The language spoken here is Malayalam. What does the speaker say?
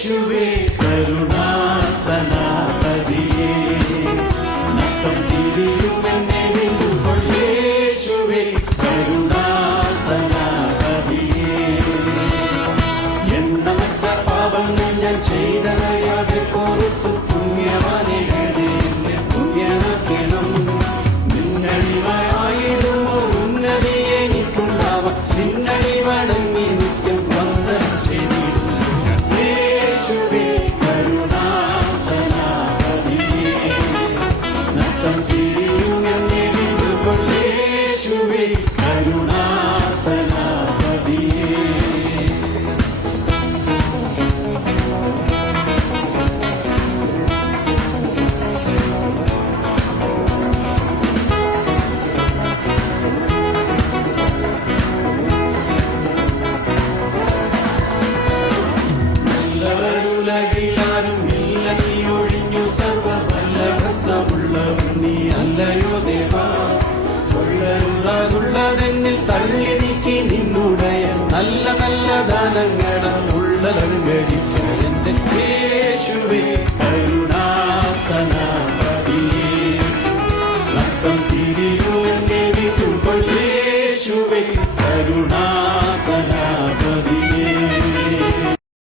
യേശുവേ കരുണാസനാപതിയേ നത്തം തിരിയുമെന്നെ വീണ്ടുകൊൾ യേശുവേ കരുണാസനാപതിയേ എണ്ണമറ്റ പാപങ്ങൾ ഞാൻ ചെയ്തറിയാതെ പുറത്തു പുണ്യവാനികളെ എന്നെ പുണ്യനാക്കണം നിന്നടിമയായിടുമോ ഉന്നതിയെ എനിക്കുണ്ടാവാം നിന്നടി വണങ്ങി നിത്യം വന്ദനം ചെയ്തിടും യേശുവേ കരുണാസനാപതിയേ നത്തം തിരിയുമെന്നെ വീണ്ടുകൊൾ യേശുവേ കരുണാസനാപതിയേ ഉലകിലാരും ഇല്ല നീ ഒഴിഞ്ഞു സർവവല്ലഭത്വമുള്ളവൻ നീ അല്ലയോ ദേവാ കൊള്ളരുതാതുള്ളതെന്നിൽ തള്ളി നീക്കി നിന്നുടയ നല്ല നല്ല ദാനങ്ങളും ഉള്ളവൻ